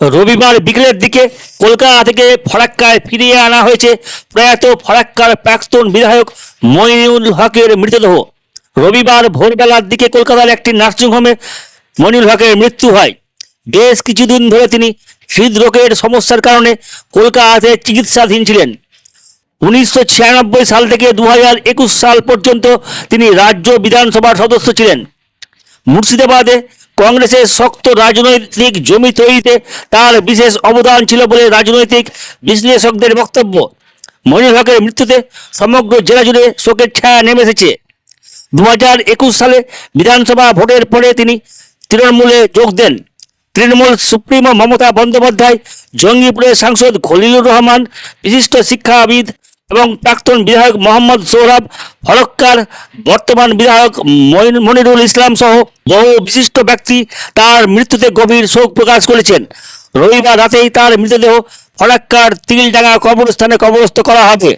রবিবার বিকেলের দিকে কলকাতা থেকে ফরাক্কায় ফিরিয়ে আনা হয়েছে প্রয়াত ফরাক্কার প্রাক্তন বিধায়ক মইনুল হকের মৃতদেহ। রবিবার ভোরবেলার দিকে কলকাতার একটি নার্সিংহোমে মইনুল হকের মৃত্যু হয়। বেশ কিছুদিন ধরে তিনি হৃদরোগের সমস্যার কারণে কলকাতাতে চিকিৎসাধীন ছিলেন। উনিশশো ছিয়ানব্বই সাল থেকে দু হাজার একুশ সাল পর্যন্ত তিনি রাজ্য বিধানসভার সদস্য ছিলেন। মুর্শিদাবাদে কংগ্রেসের শক্ত রাজনৈতিক জমি তৈরিতে তার বিশেষ অবদান ছিল বলে রাজনৈতিক বিশ্লেষকদের বক্তব্য। মনির হকের মৃত্যুতে সমগ্র জেলা জুড়ে শোকের ছায়া নেমে এসেছে। দু একুশ সালে বিধানসভা ভোটের পরে তিনি তৃণমূলে যোগ দেন। তৃণমূল সুপ্রিমো মমতা বন্দ্যোপাধ্যায়, জঙ্গিপুরের সাংসদ খলিলুর রহমান, বিশিষ্ট শিক্ষাবিদ এবং প্রাক্তন বিধায়ক মোহাম্মদ সৌরভ ফরক্কার বর্তমান বিধায়ক মনিরুল ইসলাম সহ বহু বিশিষ্ট ব্যক্তি তার মৃত্যুতে গভীর শোক প্রকাশ করেছেন। রবিবার রাতেই তার মৃতদেহ ফরাক্কার তিলডাঙ্গা কবরস্থানে কবরস্থ করা হবে।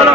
চলো।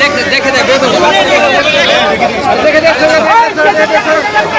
দেখে দেখে দেখে দেখে